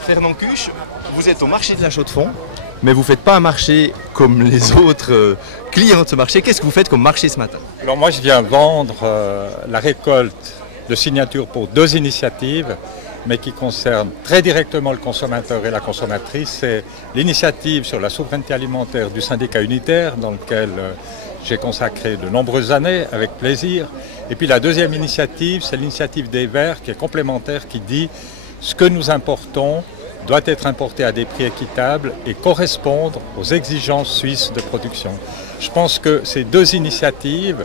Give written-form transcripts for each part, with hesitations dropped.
Fernand Cuche, vous êtes au marché de la Chaux-de-Fonds, mais vous ne faites pas un marché comme les autres clients de ce marché. Qu'est-ce que vous faites comme marché ce matin? Alors moi je viens vendre la récolte de signatures pour deux initiatives, mais qui concernent très directement le consommateur et la consommatrice. C'est l'initiative sur la souveraineté alimentaire du syndicat unitaire, dans lequel j'ai consacré de nombreuses années, avec plaisir. Et puis la deuxième initiative, c'est l'initiative des Verts, qui est complémentaire, qui dit ce que nous importons doit être importé à des prix équitables et correspondre aux exigences suisses de production. Je pense que ces deux initiatives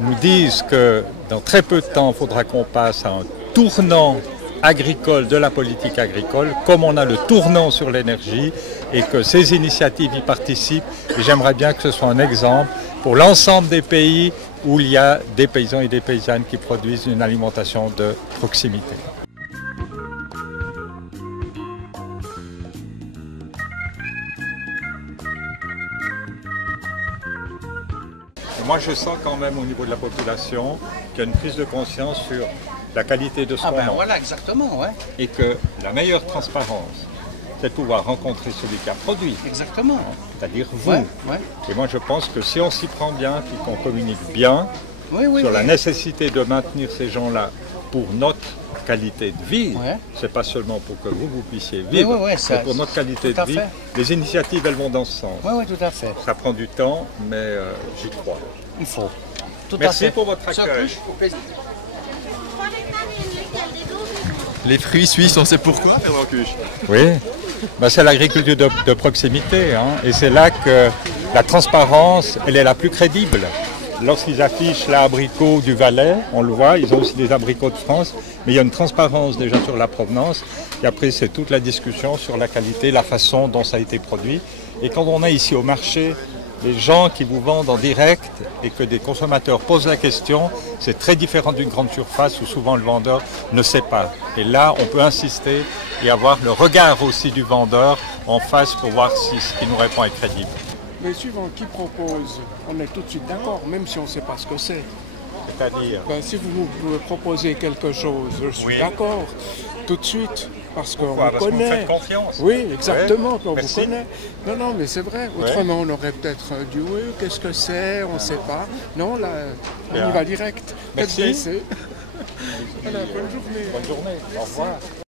nous disent que dans très peu de temps, il faudra qu'on passe à un tournant agricole de la politique agricole, comme on a le tournant sur l'énergie, et que ces initiatives y participent. Et j'aimerais bien que ce soit un exemple pour l'ensemble des pays où il y a des paysans et des paysannes qui produisent une alimentation de proximité. Moi, je sens quand même au niveau de la population qu'il y a une prise de conscience sur la qualité de ce qu'on mange. Voilà, exactement, ouais. Et que la meilleure transparence, c'est de pouvoir rencontrer celui qui a produit. Exactement. C'est-à-dire vous. Ouais, ouais. Et moi, je pense que si on s'y prend bien, puis qu'on communique bien sur la nécessité de maintenir ces gens-là pour notre qualité de vie, c'est pas seulement pour que vous puissiez vivre, mais pour notre qualité de vie. Les initiatives, elles vont dans ce sens. Oui, tout à fait. Ça prend du temps, mais j'y crois. Il faut. Merci pour votre accueil. Les fruits suisses, on sait pourquoi, Fernand Cuche? Oui, c'est l'agriculture de proximité, hein, et c'est là que la transparence, elle est la plus crédible. Lorsqu'ils affichent l'abricot du Valais, on le voit, ils ont aussi des abricots de France, mais il y a une transparence déjà sur la provenance, et après c'est toute la discussion sur la qualité, la façon dont ça a été produit. Et quand on est ici au marché, les gens qui vous vendent en direct et que des consommateurs posent la question, c'est très différent d'une grande surface où souvent le vendeur ne sait pas. Et là, on peut insister et avoir le regard aussi du vendeur en face pour voir si ce qui nous répond est crédible. Mais suivant qui propose, on est tout de suite d'accord, même si on ne sait pas ce que c'est. C'est-à-dire si vous me proposez quelque chose, je suis d'accord, tout de suite, parce qu'on vous connaît. Vous faites confiance. Oui, exactement, on Merci. vous connaît. Non, mais c'est vrai. Autrement, on aurait peut-être dit oui, qu'est-ce que c'est, on ne sait pas. Non, là, on y va direct. Merci. Voilà, bonne journée. Bonne journée. Au revoir.